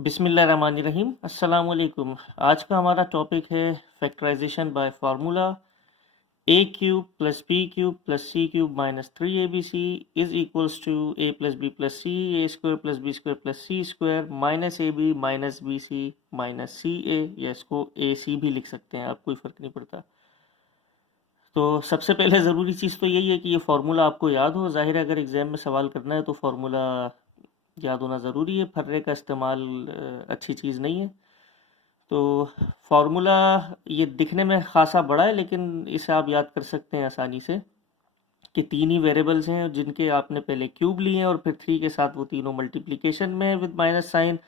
बिस्मिल्लाहिर्रहमानिर्रहीम अस्सलाम वालेकुम। आज का हमारा टॉपिक है factorisation by formula a cube plus B cube plus C cube minus 3abc is equals to a plus B plus c a square plus b square plus C square minus A B minus B C minus c a, या इसको ए सी भी लिख सकते हैं आप, कोई फ़र्क नहीं पड़ता। तो सबसे पहले ज़रूरी चीज़ तो यही है कि ये फार्मूला आपको याद हो। ज़ाहिर है अगर एग्ज़ाम में सवाल करना है तो फार्मूला याद होना ज़रूरी है, फर्रे का इस्तेमाल अच्छी चीज़ नहीं है। तो फार्मूला ये दिखने में ख़ासा बड़ा है, लेकिन इसे आप याद कर सकते हैं आसानी से कि तीन ही वेरिएबल्स हैं जिनके आपने पहले क्यूब लिए हैं और फिर 3 के साथ वो तीनों मल्टीप्लिकेशन में विद माइनस साइन।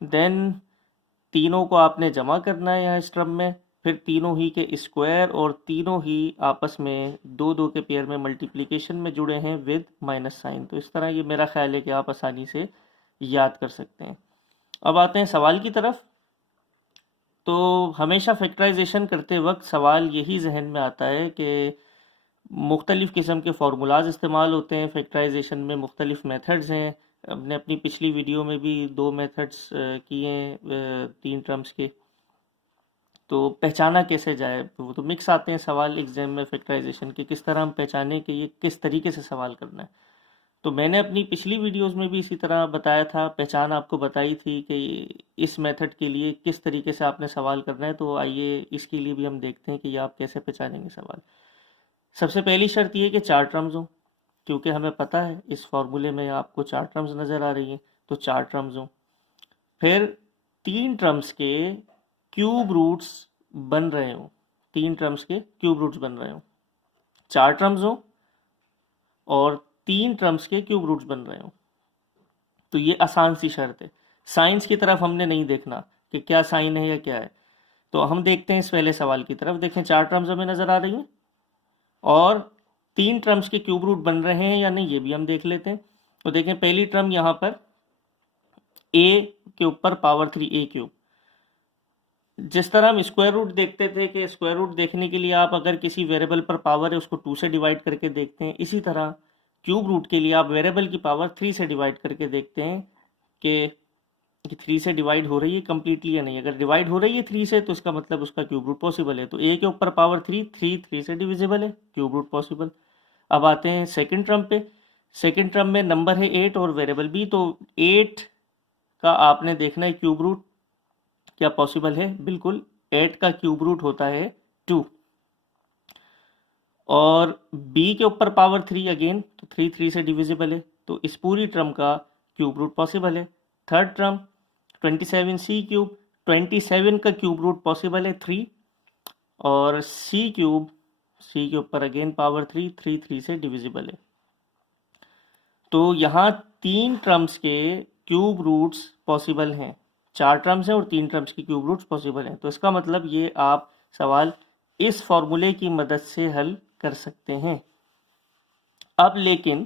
देन तीनों को आपने जमा करना है यहाँ इस टर्म में, फिर तीनों ही के स्क्वायर और तीनों ही आपस में दो दो के पेयर में मल्टीप्लिकेशन में जुड़े हैं विद माइनस साइन। तो इस तरह ये मेरा ख्याल है कि आप आसानी से याद कर सकते हैं। अब आते हैं सवाल की तरफ। तो हमेशा फैक्टराइजेशन करते वक्त सवाल यही जहन में आता है कि मुख्तलिफ़ किस्म के फार्मूलाज इस्तेमाल होते हैं फैक्टराइजेशन में, मुख्तलिफ़ मेथड्स हैं। हमने अपनी पिछली वीडियो में भी 2 मेथड्स किए हैं 3 टर्म्स के। तो पहचाना कैसे जाए, वो तो मिक्स आते हैं सवाल एग्जाम में फैक्टराइजेशन के, किस तरह हम पहचाने कि ये किस तरीके से सवाल करना है। तो मैंने अपनी पिछली वीडियोस में भी इसी तरह बताया था, पहचान आपको बताई थी कि इस मेथड के लिए किस तरीके से आपने सवाल करना है। तो आइए इसके लिए भी हम देखते हैं कि ये आप कैसे पहचानेंगे सवाल। सबसे पहली शर्त ये कि 4 टर्म्स हों, क्योंकि हमें पता है इस फॉर्मूले में आपको 4 टर्म्स नज़र आ रही हैं, तो 4 टर्म्स हों। फिर 3 टर्म्स के क्यूब रूट्स बन रहे हों, 3 टर्म्स के क्यूब रूट्स बन रहे हों। 4 टर्म्स हों और 3 टर्म्स के क्यूब रूट्स बन रहे हों। तो ये आसान सी शर्त है। साइंस की तरफ हमने नहीं देखना कि क्या साइन है या क्या है। तो हम देखते हैं इस पहले सवाल की तरफ। देखें 4 टर्म्स हमें नज़र आ रही हैं और 3 टर्म्स के क्यूब रूट बन रहे हैं या नहीं, ये भी हम देख लेते हैं। तो देखें पहली टर्म यहाँ पर a के ऊपर पावर 3 a क्यूब। जिस तरह हम स्क्वायर रूट देखते थे कि स्क्वायर रूट देखने के लिए आप अगर किसी वेरिएबल पर पावर है उसको 2 से डिवाइड करके देखते हैं, इसी तरह क्यूब रूट के लिए आप वेरिएबल की पावर 3 से डिवाइड करके देखते हैं कि 3 से डिवाइड हो रही है कम्प्लीटली या नहीं। अगर डिवाइड हो रही है 3 से तो इसका मतलब उसका क्यूब रूट पॉसिबल है। तो a के ऊपर पावर 3 3 से डिविजिबल है, क्यूब रूट पॉसिबल। अब आते हैं सेकंड टर्म पे। सेकंड टर्म में नंबर है 8 और वेरिएबल b, तो 8 का आपने देखना है क्यूब रूट क्या पॉसिबल है। बिल्कुल, 8 का क्यूब रूट होता है 2 और b के ऊपर पावर 3 अगेन, तो 3 से डिविजिबल है, तो इस पूरी टर्म का क्यूब रूट पॉसिबल है। थर्ड टर्म 27c क्यूब, 27 का क्यूब रूट पॉसिबल है 3 और c क्यूब, c के ऊपर अगेन पावर 3 से डिविजिबल है। तो यहाँ 3 टर्म्स के क्यूब रूट्स पॉसिबल हैं। 4 टर्म्स हैं और 3 टर्म्स के क्यूब रूट्स पॉसिबल हैं। तो इसका मतलब ये आप सवाल इस फॉर्मूले की मदद से हल कर सकते हैं। अब लेकिन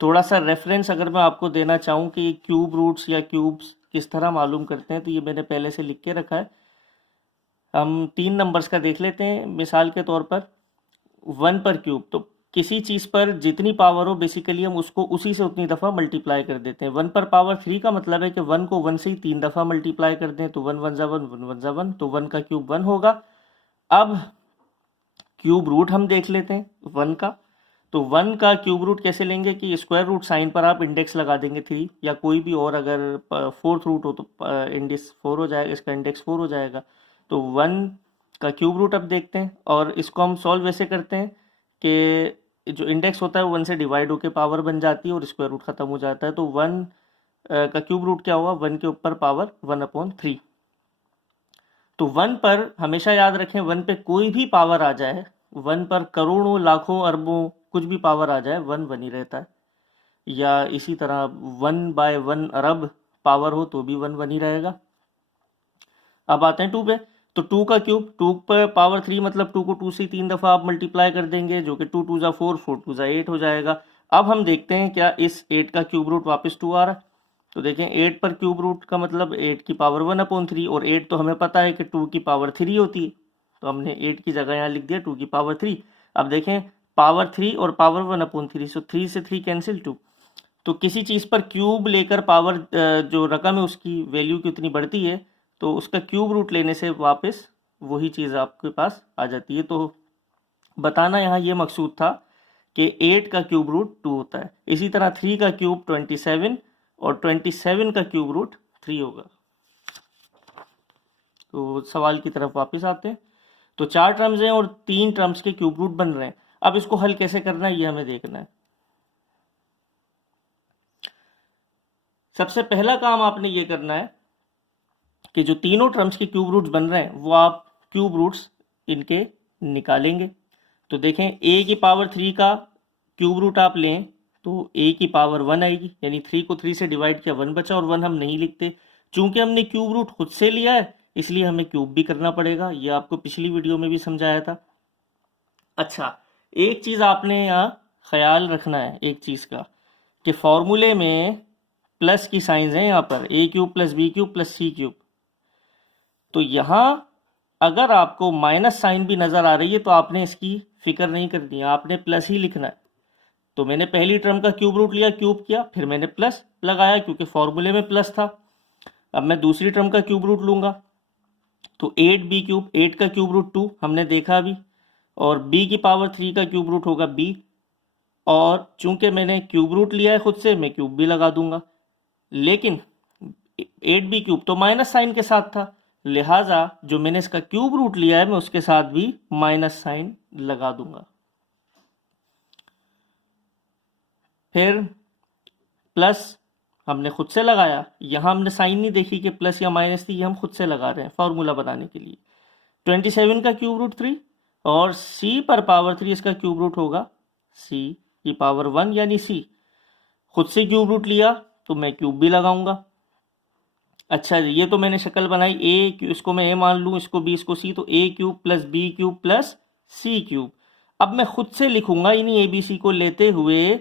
थोड़ा सा रेफरेंस अगर मैं आपको देना चाहूँ कि क्यूब रूट्स या क्यूब्स किस तरह मालूम करते हैं, तो ये मैंने पहले से लिख के रखा है। हम 3 नंबर्स का देख लेते हैं। मिसाल के तौर पर 1 पर क्यूब, तो किसी चीज़ पर जितनी पावर हो बेसिकली हम उसको उसी से उतनी दफ़ा मल्टीप्लाई कर देते हैं। 1 पर पावर 3 का मतलब है कि 1 को 1 से ही 3 दफ़ा मल्टीप्लाई कर दें, तो 1 1 जा 1 1 1 जा 1, तो 1 का क्यूब 1 होगा। अब क्यूब रूट हम देख लेते हैं 1 का। तो 1 का क्यूब रूट कैसे लेंगे कि स्क्वायर रूट साइन पर आप इंडेक्स लगा देंगे 3, या कोई भी और अगर फोर्थ रूट हो तो इंडेक्स 4 हो जाएगा, इसका इंडेक्स 4 हो जाएगा। तो 1 का क्यूब रूट अब देखते हैं और इसको हम सॉल्व वैसे करते हैं कि जो इंडेक्स होता है वो 1 से डिवाइड होकर पावर बन जाती है और स्क्वायर रूट ख़त्म हो जाता है। तो 1 का क्यूब रूट क्या हुआ, 1 के ऊपर पावर 1/3। तो 1 पर हमेशा याद रखें, 1 पे कोई भी पावर आ जाए, 1 पर करोड़ों लाखों अरबों कुछ भी पावर आ जाए, 1 1 ही रहता है। या इसी तरह 1/1 अरब पावर हो तो भी 1 1 ही रहेगा। अब आते हैं 2 पे। तो 2 का क्यूब, 2 पर पावर 3 मतलब 2 को 2 से 3 दफ़ा आप मल्टीप्लाई कर देंगे, जो कि 2 2 जा 4 4 2 जा 8 हो जाएगा। अब हम देखते हैं क्या इस 8 का क्यूब रूट वापस 2 आ रहा है। तो देखें 8 पर क्यूब रूट का मतलब 8 की पावर 1/3, और 8 तो हमें पता है कि 2 की पावर 3 होती है, तो हमने 8 की जगह यहाँ लिख दिया 2 की पावर 3। अब देखें पावर 3 और पावर 1/3, सो 3 से 3 कैंसिल 2, तो किसी चीज़ पर क्यूब लेकर पावर जो रकम है उसकी वैल्यू कितनी बढ़ती है, तो उसका क्यूब रूट लेने से वापस वही चीज़ आपके पास आ जाती है। तो बताना यहाँ ये मकसूद था कि 8 का क्यूब रूट 2 होता है। इसी तरह 3 का क्यूब 27 और 27 का क्यूब रूट 3 होगा। तो सवाल की तरफ वापस आते हैं। तो 4 टर्म्स हैं और 3 टर्म्स के क्यूब रूट बन रहे हैं। अब इसको हल कैसे करना है ये हमें देखना है। सबसे पहला काम आपने ये करना है कि जो तीनों टर्म्स के क्यूब रूट्स बन रहे हैं वो आप क्यूब रूट्स इनके निकालेंगे। तो देखें a की पावर 3 का क्यूब रूट आप लें तो a की पावर 1 आएगी, यानी 3 को 3 से डिवाइड किया 1 बचा और 1 हम नहीं लिखते। चूंकि हमने क्यूब रूट खुद से लिया है इसलिए हमें क्यूब भी करना पड़ेगा, ये आपको पिछली वीडियो में भी समझाया था। अच्छा, एक चीज़ आपने यहाँ ख्याल रखना है एक चीज़ का कि फॉर्मूले में प्लस की साइंस हैं यहाँ पर a cube plus B cube plus C cube. तो यहाँ अगर आपको माइनस साइन भी नज़र आ रही है तो आपने इसकी फिक्र नहीं करनी है, आपने प्लस ही लिखना है। तो मैंने पहली टर्म का क्यूब रूट लिया, क्यूब किया, फिर मैंने प्लस लगाया क्योंकि फॉर्मूले में प्लस था। अब मैं दूसरी टर्म का क्यूब रूट लूँगा तो 8b क्यूब, 8 का क्यूब रूट 2 हमने देखा अभी, और b की पावर 3 का क्यूब रूट होगा b, और चूंकि मैंने क्यूब रूट लिया है खुद से मैं क्यूब भी लगा दूंगा। लेकिन 8b क्यूब तो माइनस साइन के साथ था, लिहाजा जो मैंने इसका क्यूब रूट लिया है मैं उसके साथ भी माइनस साइन लगा दूंगा। फिर प्लस हमने खुद से लगाया, यहाँ हमने साइन नहीं देखी कि प्लस या माइनस थी, ये हम खुद से लगा रहे हैं फॉर्मूला बनाने के लिए। 27 का क्यूब रूट 3 और c पर पावर 3 इसका क्यूब रूट होगा c की पावर 1 यानी c। खुद से क्यूब रूट लिया तो मैं क्यूब भी लगाऊंगा। अच्छा, ये तो मैंने शक्ल बनाई a, इसको मैं a मान लूँ, इसको b, इसको c, तो a cube plus b cube plus c cube. अब मैं खुद से लिखूंगा इन्हीं ABC को लेते हुए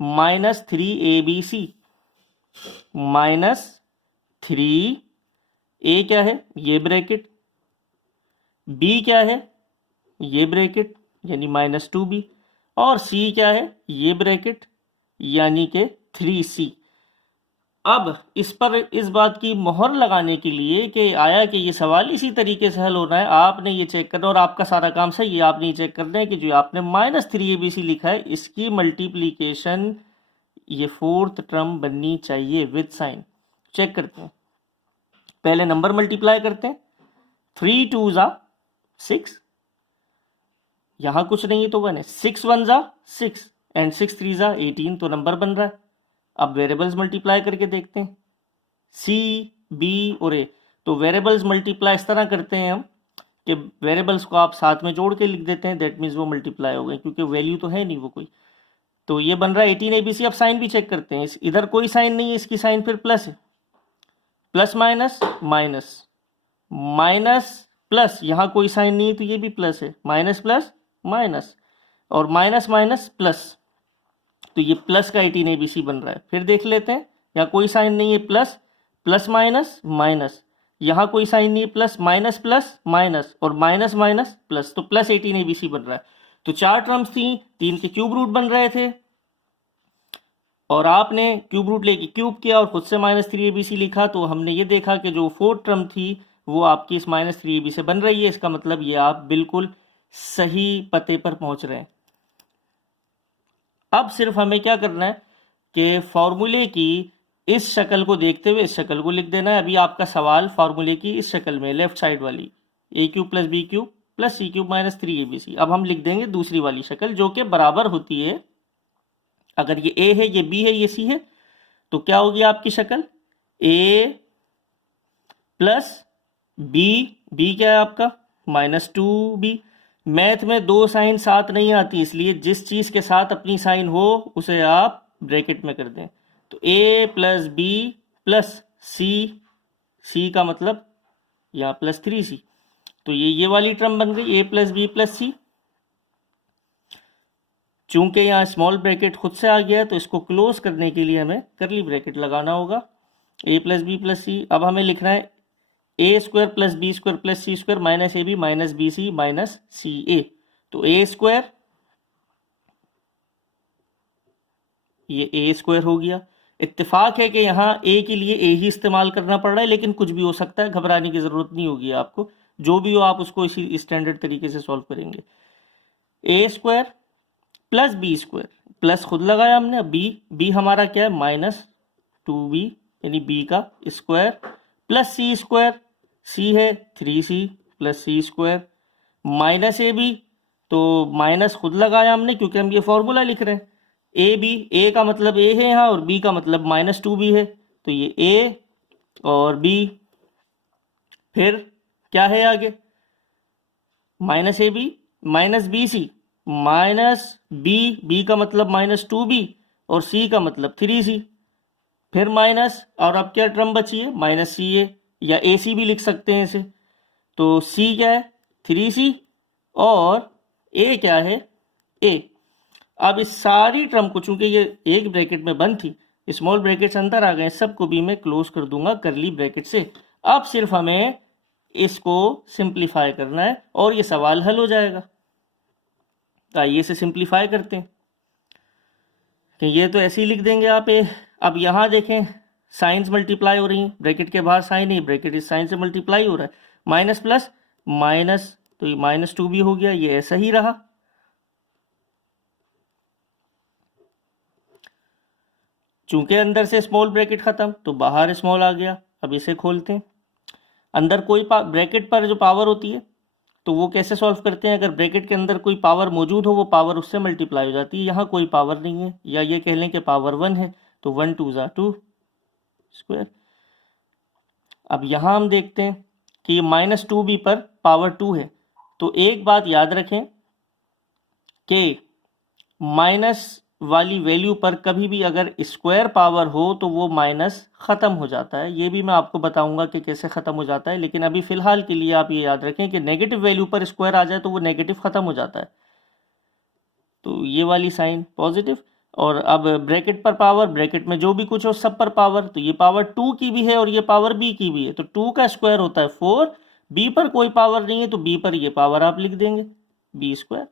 माइनस 3abc माइनस 3 a क्या है ये ब्रैकेट, b क्या है ये ब्रैकेट यानी माइनस 2b, और c क्या है ये ब्रैकेट यानी के 3c। अब इस पर इस बात की मोहर लगाने के लिए कि आया कि ये सवाल इसी तरीके से हल होना है, आपने ये चेक करना और आपका सारा काम सही है। आपने ये चेक करना है कि जो आपने माइनस 3abc लिखा है इसकी मल्टीप्लीकेशन ये फोर्थ टर्म बननी चाहिए विद साइन। चेक करते हैं, पहले नंबर मल्टीप्लाई करते हैं। 3 2 ज़ा 6, यहाँ कुछ नहीं है तो 1 है, 6 1 ज़ा 6 एंड 6 3 ज़ा 18, तो नंबर बन रहा है। अब वेरिएबल्स मल्टीप्लाई करके देखते हैं c b और a। तो वेरिएबल्स मल्टीप्लाई इस तरह करते हैं हम कि वेरिएबल्स को आप साथ में जोड़ के लिख देते हैं, दैट मीन्स वो मल्टीप्लाई हो गए क्योंकि वैल्यू तो है नहीं वो कोई। तो ये बन रहा है 18abc। अब साइन भी चेक करते हैं, इधर कोई साइन नहीं है, इसकी साइन फिर प्लस है, plus minus minus minus plus, यहाँ कोई साइन नहीं है तो ये भी प्लस है, माइनस प्लस माइनस और माइनस माइनस प्लस, तो ये प्लस का 18abc बन रहा है। फिर देख लेते हैं, यहाँ कोई साइन नहीं है, प्लस प्लस माइनस माइनस, यहाँ कोई साइन नहीं है, प्लस माइनस प्लस माइनस और माइनस माइनस प्लस, तो प्लस 18abc बन रहा है। तो 4 टर्म्स थी, 3 के क्यूब रूट बन रहे थे और आपने क्यूब रूट लेके क्यूब किया और खुद से माइनस 3abc लिखा, तो हमने ये देखा कि जो 4th टर्म थी वो आपकी इस माइनस 3ab से बन रही है। इसका मतलब ये आप बिल्कुल सही पते पर पहुंच रहे हैं। अब सिर्फ हमें क्या करना है कि फॉर्मूले की इस शक्ल को देखते हुए इस शक्ल को लिख देना है। अभी आपका सवाल फॉर्मूले की इस शक्ल में लेफ्ट साइड वाली a cube plus B cube plus C cube minus 3abc। अब हम लिख देंगे दूसरी वाली शक्ल जो कि बराबर होती है, अगर ये a है ये b है ये c है तो क्या होगी आपकी शक्ल a प्लस b क्या है आपका माइनस 2b। मैथ में दो साइन साथ नहीं आती, इसलिए जिस चीज के साथ अपनी साइन हो उसे आप ब्रैकेट में कर दें। तो a plus B plus c का मतलब यहाँ प्लस 3c, तो ये वाली टर्म बन गई a plus B plus c। चूंकि यहाँ स्मॉल ब्रैकेट खुद से आ गया है तो इसको क्लोज करने के लिए हमें करली ब्रैकेट लगाना होगा, a plus B plus c। अब हमें लिखना है a square plus b square plus C square minus A B minus B C minus c a. तो a स्क्वायर ये ए स्क्वायर हो गया। इत्तेफाक है कि यहाँ ए के लिए ए ही इस्तेमाल करना पड़ रहा है, लेकिन कुछ भी हो सकता है, घबराने की ज़रूरत नहीं होगी आपको। जो भी हो आप उसको इसी स्टैंडर्ड तरीके से सॉल्व करेंगे। A square plus b square, plus खुद लगाया हमने, बी हमारा क्या है -2b यानी बी का स्क्वायर, प्लस सी स्क्वायर, सी है 3c प्लस सी स्क्वायर, माइनस ए बी, तो माइनस खुद लगाया हमने क्योंकि हम ये फॉर्मूला लिख रहे हैं। ए बी, ए का मतलब ए है यहाँ और बी का मतलब -2b है, तो ये ए और बी, फिर क्या है आगे minus A B minus B C minus B का मतलब -2b और सी का मतलब 3c, फिर माइनस, और अब क्या टर्म बची है -ca या ac भी लिख सकते हैं इसे। तो c क्या है 3c और a क्या है a। अब इस सारी टर्म को, चूंकि ये एक ब्रैकेट में बंद थी, स्मॉल ब्रैकेट्स अंदर आ गए, सबको भी मैं क्लोज कर दूंगा करली ब्रैकेट से। अब सिर्फ हमें इसको सिंप्लीफाई करना है और ये सवाल हल हो जाएगा। तो आइए इसे सिंप्लीफाई करते हैं। तो ये तो ऐसे ही लिख देंगे आप ए। अब यहाँ देखें साइंस मल्टीप्लाई हो रही हैं, ब्रैकेट के बाहर साइन है, ब्रैकेट इस साइन से मल्टीप्लाई हो रहा है, माइनस प्लस माइनस, तो ये -2b हो गया, ये ऐसा ही रहा। चूंकि अंदर से स्मॉल ब्रैकेट खत्म तो बाहर स्मॉल आ गया। अब इसे खोलते हैं। अंदर कोई ब्रैकेट पर जो पावर होती है तो वो कैसे सॉल्व करते हैं, अगर ब्रैकेट के अंदर कोई पावर मौजूद हो वो पावर उससे मल्टीप्लाई हो जाती है। यहाँ कोई पावर नहीं है, या ये कह लें कि पावर 1 है, तो 1 2 ज़ा 2 स्क्वायर। अब यहाँ हम देखते हैं कि ये -2b पर पावर 2 है, तो एक बात याद रखें कि माइनस वाली वैल्यू पर कभी भी अगर स्क्वायर पावर हो तो वो माइनस ख़त्म हो जाता है। ये भी मैं आपको बताऊंगा कि कैसे ख़त्म हो जाता है, लेकिन अभी फ़िलहाल के लिए आप ये याद रखें कि नेगेटिव वैल्यू पर स्क्वायर आ जाए तो वो नेगेटिव ख़त्म हो जाता है। तो ये वाली साइन पॉजिटिव, और अब ब्रैकेट पर पावर, ब्रैकेट में जो भी कुछ हो सब पर पावर, तो ये पावर 2 की भी है और ये पावर b की भी है, तो 2 का स्क्वायर होता है 4, b पर कोई पावर नहीं है तो b पर ये पावर आप लिख देंगे b स्क्वायर,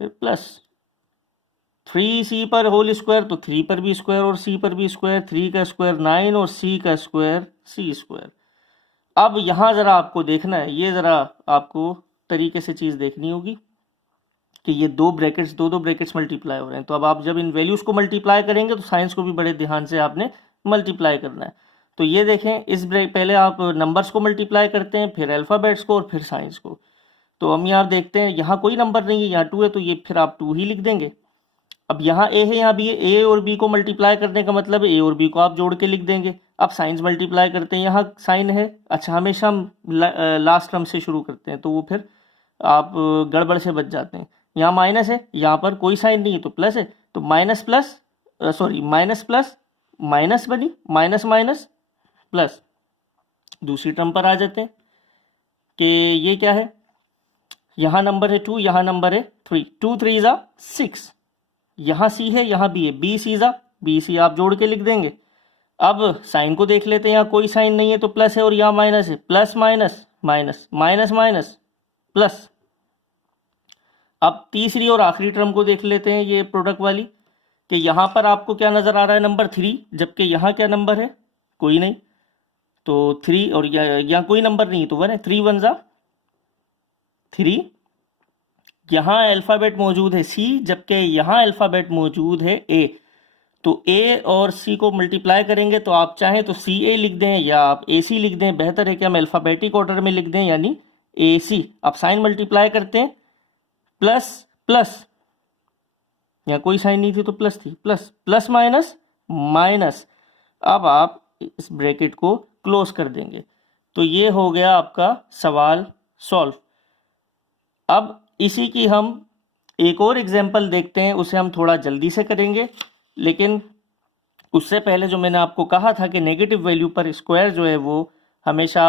फिर प्लस 3c पर होल स्क्वायर, तो 3 पर भी स्क्वायर और c पर भी स्क्वायर, 3 का स्क्वायर 9 और c का स्क्वायर c स्क्वायर। अब यहाँ ज़रा आपको देखना है, ये ज़रा आपको तरीके से चीज़ देखनी होगी कि ये दो ब्रैकेट्स मल्टीप्लाई हो रहे हैं। तो अब आप जब इन वैल्यूज़ को मल्टीप्लाई करेंगे तो साइंस को भी बड़े ध्यान से आपने मल्टीप्लाई करना है। तो ये देखें, इस पहले आप नंबर्स को मल्टीप्लाई करते हैं, फिर अल्फ़ाबेट्स को और फिर साइंस को। तो हम यहाँ देखते हैं यहाँ कोई नंबर नहीं है, यहाँ 2 है, तो ये फिर आप 2 ही लिख देंगे। अब यहाँ ए है, यहाँ बी है, ए और बी को मल्टीप्लाई करने का मतलब ए और बी को आप जोड़ के लिख देंगे। अब साइंस मल्टीप्लाई करते हैं, यहाँ साइन है, अच्छा हमेशा हम लास्ट टर्म से शुरू करते हैं तो वो फिर आप गड़बड़ से बच जाते हैं। यहाँ माइनस है, यहाँ पर कोई साइन नहीं है तो प्लस है, तो माइनस प्लस माइनस बनी, माइनस माइनस प्लस। दूसरी टर्म पर आ जाते हैं कि ये क्या है, यहाँ नंबर है 2, यहाँ नंबर है 3, 2 3 ज़ा 6, यहाँ सी है, यहाँ बी है, बी सी ज़ा बी सी आप जोड़ के लिख देंगे। अब साइन को देख लेते हैं, यहाँ कोई साइन नहीं है तो प्लस है और यहाँ माइनस है, plus minus minus minus minus plus. अब तीसरी और आखिरी टर्म को देख लेते हैं, ये प्रोडक्ट वाली, कि यहाँ पर आपको क्या नज़र आ रहा है, नंबर 3, जबकि यहाँ क्या नंबर है, कोई नहीं, तो 3 और यहाँ कोई नंबर नहीं तो 1 है, 3 1 ज़ा 3। यहाँ अल्फ़ाबेट मौजूद है C, जबकि यहाँ अल्फ़ाबेट मौजूद है A। तो A और C को मल्टीप्लाई करेंगे तो आप चाहें तो CA लिख दें या आप AC लिख दें, बेहतर है कि हम अल्फ़ाबेटिक ऑर्डर में लिख दें यानी AC। आप साइन मल्टीप्लाई करते हैं, प्लस प्लस, यहाँ कोई साइन नहीं थी तो प्लस थी, प्लस प्लस माइनस माइनस। अब आप इस ब्रैकेट को क्लोज कर देंगे। तो ये हो गया आपका सवाल सॉल्व। अब इसी की हम एक और एग्जांपल देखते हैं, उसे हम थोड़ा जल्दी से करेंगे, लेकिन उससे पहले जो मैंने आपको कहा था कि नेगेटिव वैल्यू पर स्क्वायर जो है वो हमेशा